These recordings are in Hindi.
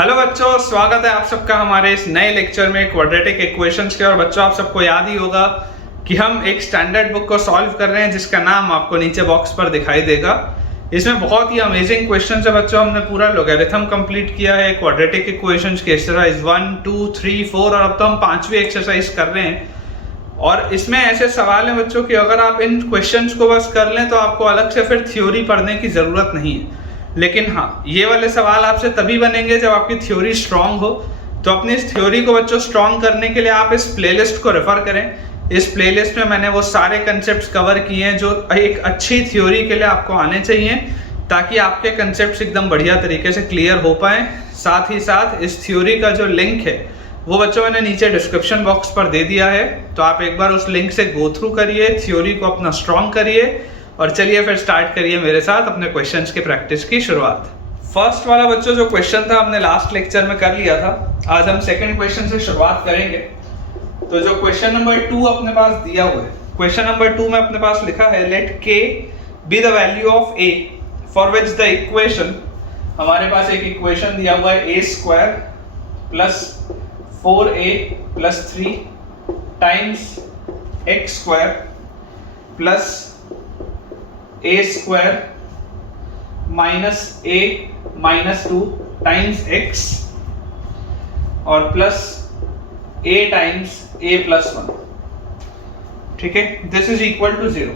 हेलो बच्चों, स्वागत है आप सबका हमारे इस नए लेक्चर में क्वाड्रेटिक इक्वेशंस के। और बच्चों, आप सबको याद ही होगा कि हम एक स्टैंडर्ड बुक को सॉल्व कर रहे हैं जिसका नाम आपको नीचे बॉक्स पर दिखाई देगा। इसमें बहुत ही अमेजिंग क्वेश्चंस है बच्चों। हमने पूरा लोगरिथम कंप्लीट किया है क्वाड्रेटिक इक्वेशंस के, एक्सरसाइज 1, 2, 3, 4 और अब तो हम 5वीं एक्सरसाइज कर रहे हैं। और इसमें ऐसे सवाल हैं बच्चों कि अगर आप इन क्वेश्चंस को बस कर लें तो आपको अलग से फिर थ्योरी पढ़ने की ज़रूरत नहीं है। लेकिन हाँ, ये वाले सवाल आपसे तभी बनेंगे जब आपकी थ्योरी स्ट्रांग हो। तो अपनी इस थ्योरी को बच्चों स्ट्रांग करने के लिए आप इस प्लेलिस्ट को रेफर करें। इस प्लेलिस्ट में मैंने वो सारे कंसेप्ट्स कवर किए हैं जो एक अच्छी थ्योरी के लिए आपको आने चाहिए, ताकि आपके कंसेप्ट्स एकदम बढ़िया तरीके से क्लियर हो पाएँ। साथ ही साथ इस थ्योरी का जो लिंक है वो बच्चों मैंने नीचे डिस्क्रिप्शन बॉक्स पर दे दिया है, तो आप एक बार उस लिंक से गो थ्रू करिए, थ्योरी को अपना स्ट्रांग करिए और चलिए फिर स्टार्ट करिए मेरे साथ अपने क्वेश्चंस की प्रैक्टिस की शुरुआत। फर्स्ट वाला बच्चों जो क्वेश्चन था हमने लास्ट लेक्चर में कर लिया था। आज हम सेकंड क्वेश्चन से शुरुआत करेंगे। तो जो क्वेश्चन नंबर 2 अपने पास दिया हुआ है, क्वेश्चन नंबर 2 में अपने पास लिखा है let k be the value of a for which the equation, हमारे पास एक इक्वेशन दिया हुआ है a square plus 4a plus 3 times x square plus a square minus a minus 2 times x और plus a times a plus 1। ठीक है, this is equal to 0,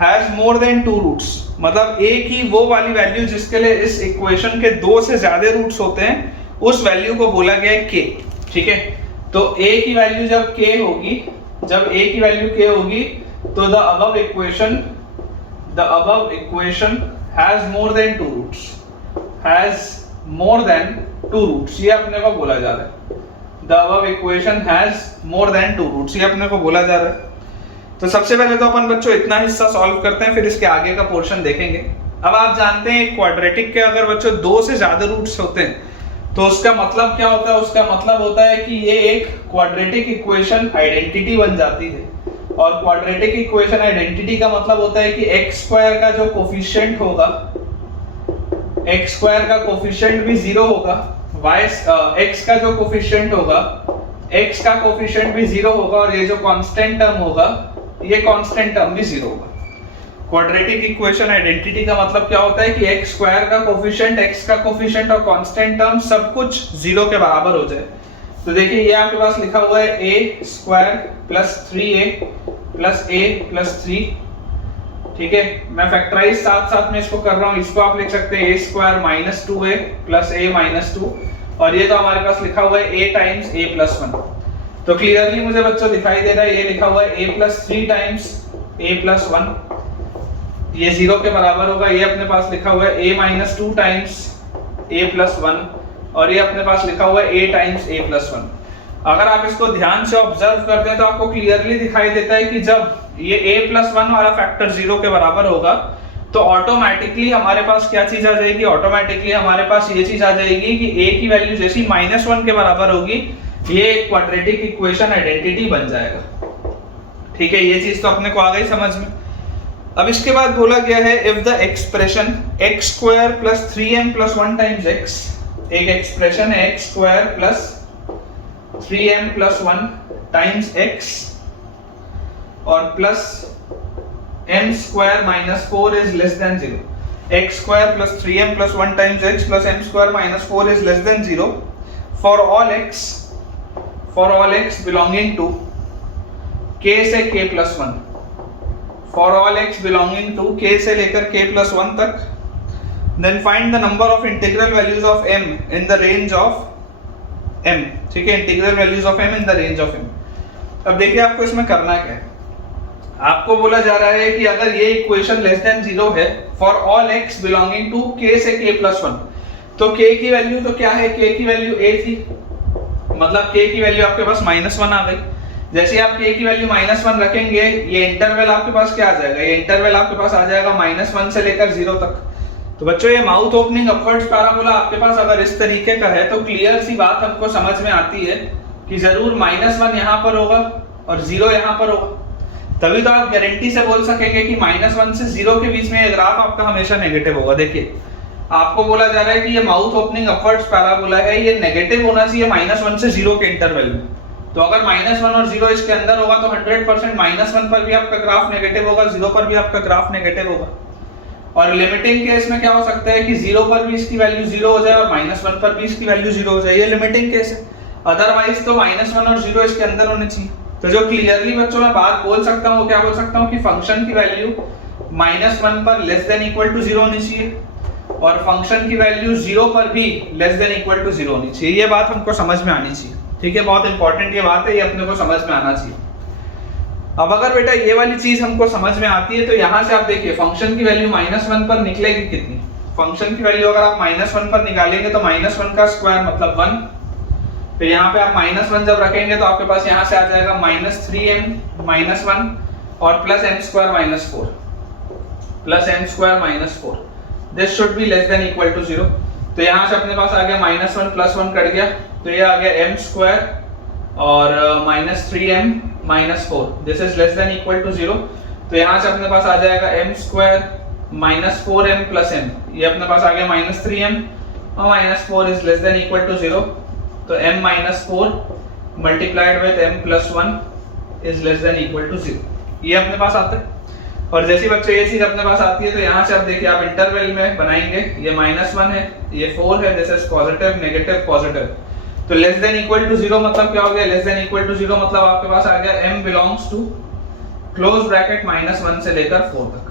has more than 2 roots. मतलब a की वो वाली वैल्यू जिसके लिए इस इक्वेशन के 2 से ज्यादा रूट्स होते हैं, उस वैल्यू को बोला गया है k। ठीक है, तो a की वैल्यू जब k होगी, जब a की वैल्यू k होगी तो the above equation has more than 2 roots, has more than 2 roots, ये अपने को बोला जा रहा है। The above equation has more than 2 roots, ये अपने को बोला जा रहा है। तो सबसे पहले तो अपन बच्चों इतना हिस्सा सॉल्व करते हैं, फिर इसके आगे का पोर्शन देखेंगे। अब आप जानते हैं क्वाड्रेटिक के अगर बच्चों 2 से ज्यादा रूट्स होते हैं तो उसका मतलब क्या होता है? उसका मतलब होता है कि ये एक क्वाड्रेटिक इक्वेशन आइडेंटिटी बन जाती है। और क्वाड्रेटिक इक्वेशन आइडेंटिटी का मतलब होता है कि x स्क्वायर का जो कोफिशिएंट होगा, x स्क्वायर का कोफिशिएंट भी 0 होगा, x का जो कोफिशिएंट होगा, x का कोफिशिएंट भी 0 होगा, और ये जो कांस्टेंट टर्म होगा, ये कांस्टेंट टर्म भी 0 होगा। क्वाड्रेटिक इक्वेशन आइडेंटिटी का मतलब क्या होता है कि x स्क्वायर का कोफिशिएंट, x का कोफिशिएंट और कांस्टेंट टर्म सब कुछ 0 के बराबर हो जाए। तो देखिए ये आपके पास लिखा हुआ है a square plus 3a plus a plus 3। ठीक है, मैं फैक्टराइज साथ साथ में इसको कर रहा हूँ। इसको आप लिख सकते हैं a square minus 2a plus a minus 2, और ये तो हमारे पास लिखा हुआ है a टाइम्स a प्लस 1। तो क्लियरली मुझे बच्चों दिखाई दे रहा है, ये लिखा हुआ है a plus 3 times a plus 1, ये 0 के बराबर होगा। ये अपने पास लिखा हुआ है a minus 2 times a plus 1, और ये अपने पास लिखा हुआ है a टाइम्स a प्लस 1। अगर आप इसको ध्यान से ऑब्जर्व करते हैं तो आपको क्लियरली दिखाई देता है कि जब ये a प्लस 1 वाला फैक्टर 0 के बराबर होगा तो ऑटोमेटिकली हमारे पास क्या चीज आ जाएगी? ऑटोमेटिकली हमारे पास ये चीज आ जाएगी कि a की वैल्यू जैसी माइनस 1 के बराबर होगी, ये क्वाड्रेटिक इक्वेशन आइडेंटिटी बन जाएगा। ठीक है, ये चीज तो अपने को आ गई समझ में। अब इसके बाद बोला गया है if the expression x square plus 3m plus 1 times x, एक एक्सप्रेशन है x square plus 3m plus 1 times x और plus m square minus 4 is less than 0। x square plus 3m plus 1 times x plus m square minus 4 is less than 0 for all x belonging to k से k plus 1, for all x belonging to k से लेकर k प्लस 1 तक। Then find the number of integral values of m in the range of m। ठीक है, integral values of m in the range of m। अब देखिए आपको इसमें करना क्या है। आपको बोला जा रहा है कि अगर ये इक्वेशन लेस देन 0 है for all x belonging to k से k प्लस 1, तो k की वैल्यू तो क्या है? k की वैल्यू a थी, मतलब k की वैल्यू आपके पास माइनस 1 आ गई। जैसे आप k की वैल्यू माइनस 1 रखेंगे, ये इंटरवल आपके पास क्या आ जाएगा? ये इंटरवल आपके पास आ जाएगा माइनस 1 से लेकर 0 तक। तो बच्चों ये माउथ ओपनिंग अपवर्ड्स पैराबोला आपके पास अगर इस तरीके का है तो क्लियर सी बात हमको समझ में आती है कि जरूर माइनस 1 यहाँ पर होगा और 0 यहाँ पर होगा। तभी तो आप गारंटी से बोल सकेंगे कि -1 से 0 के बीच में ये ग्राफ आपका हमेशा नेगेटिव होगा। देखिए आपको बोला जा रहा है कि ये माउथ ओपनिंग अपवर्ड्स पैराबोला है, ये नेगेटिव होना चाहिए -1 से 0 के इंटरवल में। तो अगर -1 और 0 इसके अंदर होगा तो 100% -1 पर भी आपका ग्राफ नेगेटिव होगा, 0 पर भी आपका ग्राफ नेगेटिव होगा। और लिमिटिंग केस में क्या हो सकता है कि 0 पर भी इसकी वैल्यू 0 हो जाए और -1 पर भी इसकी वैल्यू 0 हो जाए, ये लिमिटिंग केस है। अदरवाइज तो -1 और 0 इसके अंदर होने चाहिए। तो जो क्लियरली बच्चों मैं बात बोल सकता हूँ, क्या बोल सकता हूँ कि फंक्शन की वैल्यू -1 पर लेस देन इक्वल टू 0 होनी चाहिए और फंक्शन की वैल्यू 0 पर भी लेस देन इक्वल टू 0 होनी चाहिए। ये बात हमको समझ में आनी चाहिए, ठीक है, बहुत इंपॉर्टेंट ये बात है, ये अपने को समझ में आना चाहिए। अब अगर बेटा ये वाली चीज हमको समझ में आती है तो यहाँ से आप देखिए फंक्शन की वैल्यू -1 पर निकलेगी कितनी। फंक्शन की वैल्यू अगर आप -1 पर निकालेंगे तो -1 का स्क्वायर मतलब 1, फिर यहाँ पे आप -1 जब रखेंगे तो आपके पास यहाँ से आ जाएगा -3m -1 और plus m square -4 plus m square -4, this should be less than equal to 0। तो यहाँ से अपने पास आ गया -1 प्लस 1 कट गया तो ये आ गया m स्क्वायर और -3m -4, this is less than equal to 0। तो यहाँ से अपने पास आ जाएगा m square -4m plus m, ये अपने पास आ गया -3m और -4 is less than equal to 0। तो m -4 multiplied with m plus 1 is less than equal to 0, ये अपने पास आता है। और जैसी बच्चों ये चीज अपने पास आती है तो यहाँ से आप देखिए आप इंटरवल में बनाएंगे, ये -1 है, ये 4 है, this is positive negative positive. तो लेस देन इक्वल टू 0 मतलब क्या हो गया, लेस देन इक्वल टू 0 मतलब आपके पास आ गया m belongs to close bracket -1 से लेकर 4 तक,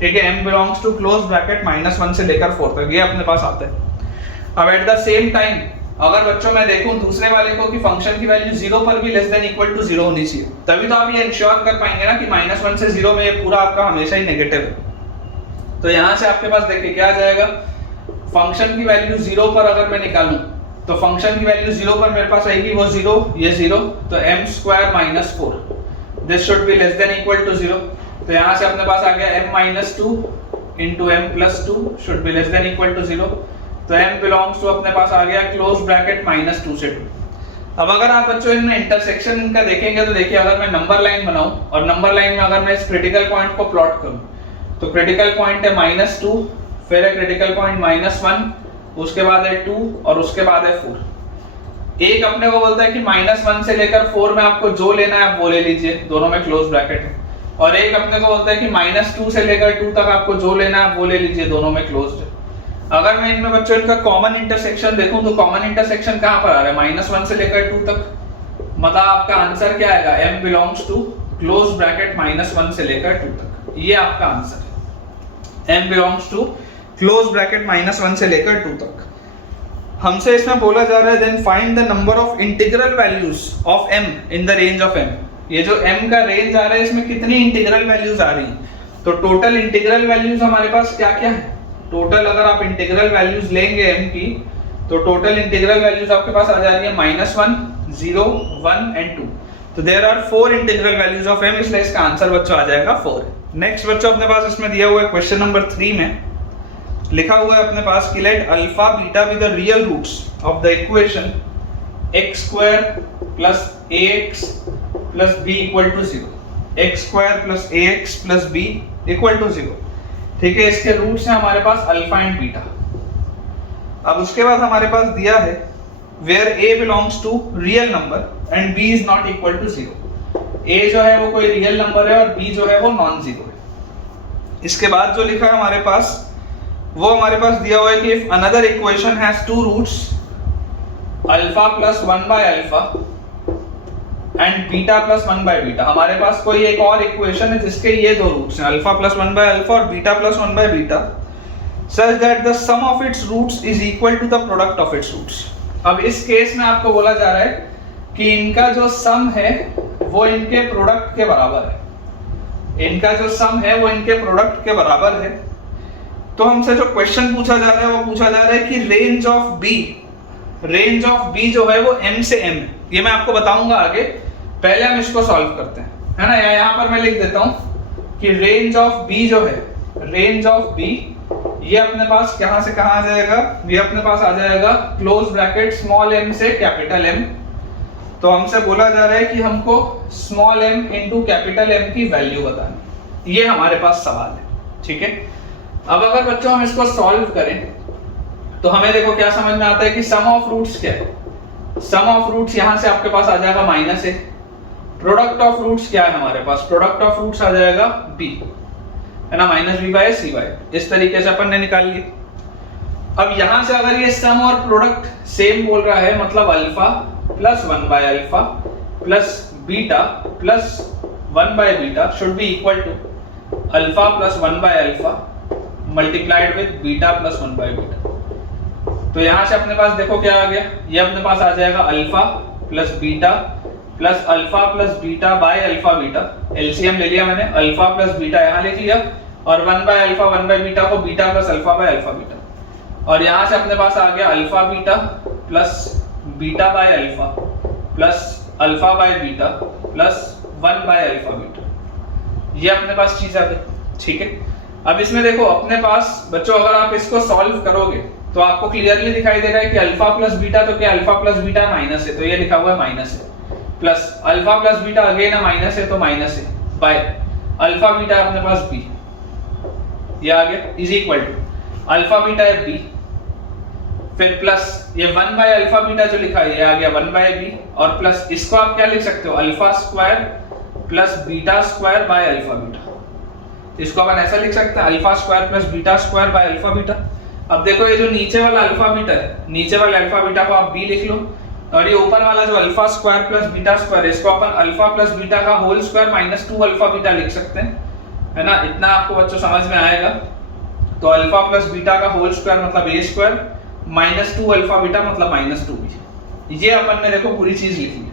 ठीक है, m belongs to close bracket -1 से लेकर 4 तक, ये अपने पास आता है। अब एट द सेम टाइम अगर बच्चों मैं देखूं दूसरे वाले को कि फंक्शन की वैल्यू 0 पर भी लेस देन इक्वल टू 0 होनी चाहिए, तभी तो आप ये इंश्योर कर पाएंगे ना कि -1 से 0 में ये पूरा आपका हमेशा ही नेगेटिव है। तो यहाँ से आपके पास देखिए क्या आ जाएगा, फंक्शन की वैल्यू 0 पर अगर मैं निकालूं तो फंक्शन की वैल्यू 0 पर मेरे पास आएगी वो 0, ये 0, तो m square -4, this should be less than equal to 0। तो यहाँ से अपने पास आ गया m -2 into m plus 2 should be less than equal to 0। तो m बिलोंग्स टू अपने पास आ गया क्लोज ब्रैकेट -2 से 2। अब अगर आप बच्चों इनमें इंटरसेक्शन इनका देखेंगे तो देखिए अगर मैं नंबर लाइन बनाऊं और नंबर लाइन में अगर मैं इस क्रिटिकल पॉइंट को प्लॉट करूं तो क्रिटिकल पॉइंट है -2, फिर है क्रिटिकल पॉइंट -1, उसके बाद है 2 और उसके बाद है 4। एक अपने को बोलता है कि -1 से लेकर 4 में आपको जो लेना है आप वो ले लीजिए, दोनों में क्लोज ब्रैकेट है, और एक अपने को बोलता है कि -2 से लेकर 2 तक आपको जो लेना है आप वो ले लीजिए, दोनों में क्लोज्ड है। अगर मैं इनमें बच्चों इनका कॉमन इंटरसेक्शन देखूं तो कॉमन इंटरसेक्शन कहां पर आ रहा है, -1 से लेकर 2 तक, मतलब आपका आंसर क्या आएगा, m belongs to close bracket -1 से लेकर 2 तक, ये आपका आंसर है, m belongs to close bracket -1 से लेकर 2 तक। हमसे इसमें बोला जा रहा है then find the number of integral values of m in the range of m। ये जो m का रेंज आ रहा है इसमें कितनी इंटीग्रल वैल्यूज आ रही हैं, तो टोटल इंटीग्रल वैल्यूज हमारे पास क्या क्या है, टोटल अगर आप इंटीग्रल वैल्यूज लेंगे m की तो टोटल इंटीग्रल वैल्यूज आपके पास आ जा रही है -1, 0, 1 एंड 2। तो there are 4 integral values of m, इसलिए इसका आंसर बच्चों आ जाएगा 4। नेक्स्ट बच्चों अपने पास इसमें दिया हुआ है क्वेश्चन नंबर 3 में लिखा हुआ है अपने पास कि let alpha beta be the real roots of the equation x square plus ax plus b equal to 0, x square plus ax plus b equal to 0, ठीक है। इसके रूट्स हैं हमारे पास अल्फा एंड बीटा। अब उसके बाद हमारे पास दिया है where a belongs to real number and b is not equal to 0। a जो है वो कोई रियल नंबर है और b जो है वो नॉन जीरो है। इसके बाद जो लिखा है हमारे पास वो हमारे पास दिया हुआ है कि if another equation has two roots alpha plus 1 by alpha and beta plus 1 by beta, हमारे पास कोई एक और इक्वेशन है जिसके ये दो रूट्स हैं अल्फा प्लस 1 बाय अल्फा और beta plus 1 by beta, such that the sum of its roots is equal to the product of its roots। अब इस केस में आपको बोला जा रहा है कि इनका जो सम है वो इनके प्रोडक्ट के बराबर है, इनका जो सम है वो इनके प्रोडक्ट के बराबर है। तो हमसे जो क्वेश्चन पूछा जा रहा है वो पूछा जा रहा है कि रेंज ऑफ b जो है वो m से m है। ये मैं आपको बताऊंगा आगे, पहले हम इसको सॉल्व करते हैं, है ना। यहाँ पर मैं लिख देता हूं कि रेंज ऑफ b जो है, रेंज ऑफ b ये अपने पास कहां से कहां आ जाएगा, ये अपने पास आ जाएगा क्लोज ब्रैकेट स्मॉल m से कैपिटल M। तो हमसे बोला जा रहा है कि हमको small m into capital M की वैल्यू बतानी, ये हमारे पास सवाल है, ठीक है। अब अगर बच्चों हम इसको सॉल्व करें तो हमें देखो क्या समझ में आता है कि सम ऑफ रूट्स क्या है, सम ऑफ रूट्स यहां से आपके पास आ जाएगा -a, प्रोडक्ट ऑफ रूट्स क्या है हमारे पास, प्रोडक्ट ऑफ रूट्स आ जाएगा b, है ना, -b/cy। इस तरीके से अपन ने निकाल लिया। अब यहां से अगर ये सम और प्रोडक्ट सेम बोल रहा है, मतलब अल्फा प्लस 1/अल्फा प्लस बीटा प्लस 1/बीटा should be equal to alpha plus 1/अल्फा मल्टीप्लाइड विद बीटा प्लस 1/बीटा। तो यहां से अपने पास देखो क्या आ गया, ये अपने पास आ जाएगा alpha plus beta plus alpha plus beta by alpha beta, LCM ले लिया मैंने, अल्फा प्लस बीटा यहां लिख लिया और 1/अल्फा 1/बीटा को beta plus alpha by alpha beta, और यहां से अपने पास आ गया alpha beta plus beta by alpha plus alpha by beta plus 1/अल्फा बीटा। ये अपने पास चीज आ गई, ठीक है। अब इसमें देखो अपने पास बच्चों अगर आप इसको सॉल्व करोगे तो आपको क्लियरली दिखाई दे रहा है कि अल्फा प्लस बीटा, तो क्या अल्फा प्लस बीटा माइनस है, तो ये लिखा हुआ है माइनस है, plus alpha plus beta again है माइनस है तो माइनस है, बाय अल्फा बीटा अपने पास b, ये आ गया, is equal to alpha beta है b, फिर प्लस ये 1/अल्फा बीटा जो लिखा है ये आ गया 1/b, और प्लस इसको आप क्या लिख सकते हो, alpha square plus beta square by alpha beta. इसको अपन ऐसा लिख सकते हैं, alpha square plus beta square by alpha beta. अब देखो ये जो नीचे वाला अल्फा बीटा है, नीचे वाले अल्फा बीटा को आप b लिख लो, और ये ऊपर वाला जो alpha square plus beta square है इसको अपन अल्फा प्लस बीटा का whole square minus 2 alpha beta लिख सकते हैं, है ना। इतना आपको बच्चों समझ में आएगा। तो अल्फा प्लस बीटा का होल स्क्वायर मतलब a square minus 2 alpha beta मतलब माइनस 2b। ये अपन ने देखो पूरी चीज लिख ली।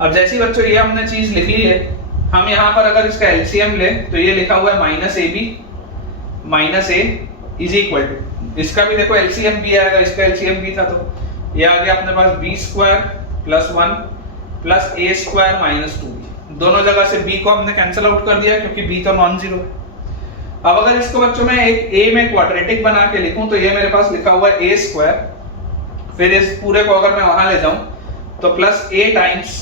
अब जैसी बच्चों ये हमने चीज लिख ली है, हम यहाँ पर अगर इसका एलसीएम ले तो ये लिखा हुआ है -ab minus a is equal to, इसका भी देखो एलसीएम भी आएगा, इसका एलसीएम भी था तो ये आ गया अपने पास b square plus 1 plus a square minus 2b। दोनों जगह से b को हमने कैंसिल आउट कर दिया क्योंकि b तो नॉन जीरो है। अब अगर इसको बच्चों में एक a में क्वाड्रेटिक बना के लिखूं तो ये मेरे पास लिखा हुआ है a स्क्वायर, फिर इस पूरे को अगर मैं वहां ले जाऊं तो plus a times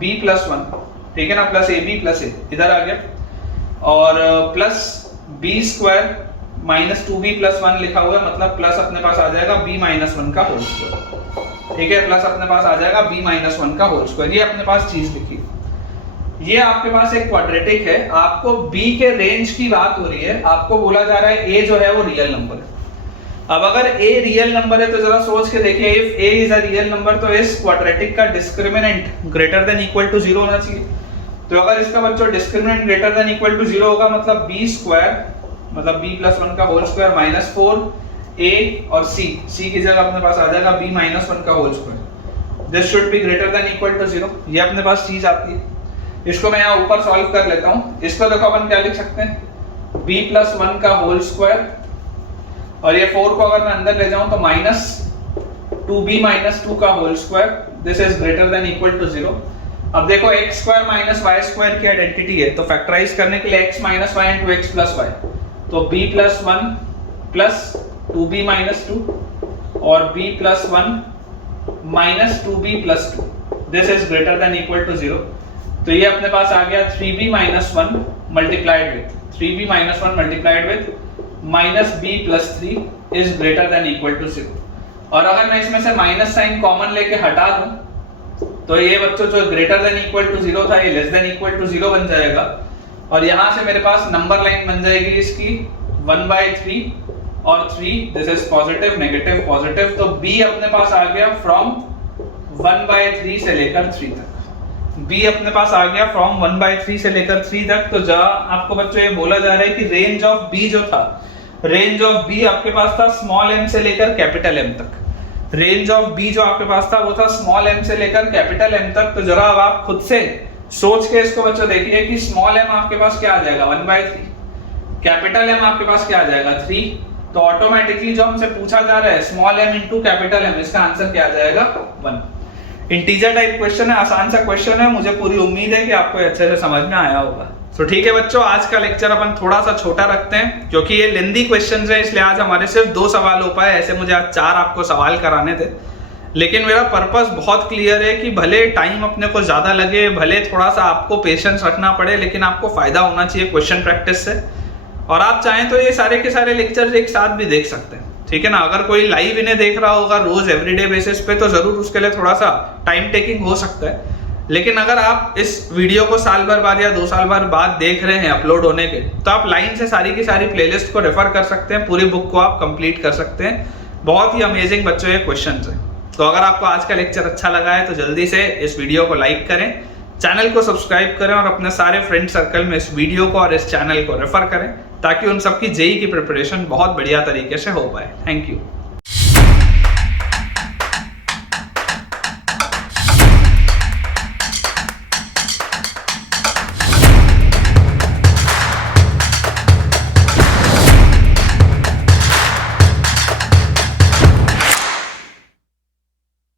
b plus 1, ठीक है ना, प्लस ab प्लस a इधर आ गया, और plus b square minus 2b plus 1 लिखा हुआ है, मतलब प्लस अपने पास आ जाएगा b माइनस 1 का होल स्क्वायर, ठीक है, प्लस अपने पास आ जाएगा b माइनस 1 का होल स्क्वायर। ये अपने पास चीज लिखी, ये आपके पास एक क्वाड्रेटिक है, आपको b के रेंज की बात हो रही है, आपको बोला जा रहा है a जो है वो रियल नंबर है। अब अगर a रियल नंबर है तो जरा सोच के देखिए, if a is a real number तो इस क्वाड्रेटिक का discriminant greater than equal to 0 होना चाहिए। तो अगर इसका बच्चों discriminant greater than equal to 0 होगा मतलब b स्क्वायर मतलब b प्लस 1 का होल स्क्वायर माइनस 4a और c की जगह अपने पास आ जाएगा b माइनस 1 का whole square. This should be greater than equal to 0। ये अपने पास चीज आती है। इसको मैं यहाँ ऊपर सॉल्व कर लेता हूँ। इसको देखो अपन क्या लिख सकते हैं, b प्लस 1 का होल स्क्वायर, और ये 4 को अगर मैं अंदर ले जाऊं तो माइनस 2b माइनस 2 का whole square, this is greater than equal to 0। अब देखो x square minus y square की आइडेंटिटी है, तो फैक्टराइज करने के लिए x minus y into x plus y, तो b plus 1 plus 2b minus 2 और b plus 1 minus 2b plus 2, this is greater than equal to 0। तो ये अपने पास आ गया 3b minus 1 multiplied with 3b minus 1 multiplied with minus b plus 3 is greater than equal to 0। और अगर मैं इसमें से माइनस साइन कॉमन लेके हटा दूं तो ये बच्चों जो ग्रेटर देन इक्वल टू 0 था ये लेस देन इक्वल टू 0 बन जाएगा, और यहां से मेरे पास नंबर लाइन बन जाएगी इसकी 1/3 और 3, this is positive negative positive. तो b अपने पास आ गया फ्रॉम 1/3 से लेकर 3 तक, b अपने पास आ गया फ्रॉम 1/3 से लेकर 3 तक। तो जहां आपको बच्चों ये बोला जा रहा है कि रेंज ऑफ b जो था, रेंज ऑफ b आपके पास था स्मॉल m से लेकर कैपिटल M तक। रेंज ऑफ b जो आपके पास था वो था स्मॉल m से लेकर कैपिटल M तक। तो जरा अब आप खुद से सोच के इसको बच्चों देखिए कि स्मॉल m आपके पास क्या आ जाएगा 1/3, कैपिटल M आपके पास क्या आ जाएगा 3। तो ऑटोमेटिकली जो हमसे पूछा जा रहा है small m into capital M, इसका आंसर क्या आ जाएगा 1। इंटीजर टाइप क्वेश्चन है, आसान सा क्वेश्चन है, मुझे पूरी उम्मीद है कि आपको अच्छे से समझ में आया होगा। तो ठीक है बच्चों, आज का लेक्चर अपन थोड़ा सा छोटा रखते हैं क्योंकि ये लेंदी क्वेश्चंस हैं, इसलिए आज हमारे सिर्फ 2 सवाल हो पाए। ऐसे मुझे आज 4 आपको सवाल कराने थे, लेकिन मेरा पर्पस बहुत क्लियर है कि भले टाइम अपने को ज्यादा लगे, भले थोड़ा सा आपको पेशेंस रखना पड़े, लेकिन आपको फायदा होना चाहिए क्वेश्चन प्रैक्टिस से। और आप चाहें तो ये सारे के सारे लेक्चर्स एक साथ भी देख सकते हैं। ठीक है ना। अगर कोई लाइव इन्हें देख रहा होगा रोज एवरीडे बेसिस पे तो जरूर उसके लिए थोड़ा सा टाइम टेकिंग हो सकता है, लेकिन अगर आप इस वीडियो को साल भर बाद या 2 साल भर बाद देख रहे हैं अपलोड होने के, तो आप लाइन से सारी की सारी प्लेलिस्ट को रेफर कर सकते हैं, पूरी बुक को आप कंप्लीट कर सकते हैं। बहुत ही अमेजिंग बच्चों ये क्वेश्चंस हैं। तो अगर आपको आज का लेक्चर अच्छा लगा है तो जल्दी से इस वीडियो को लाइक करें, चैनल को सब्सक्राइब करें और अपने सारे फ्रेंड सर्कल में इस वीडियो को और इस चैनल को रेफर करें, ताकि उन सबकी जेईई की प्रिपरेशन बहुत बढ़िया तरीके से हो पाए। Thank you.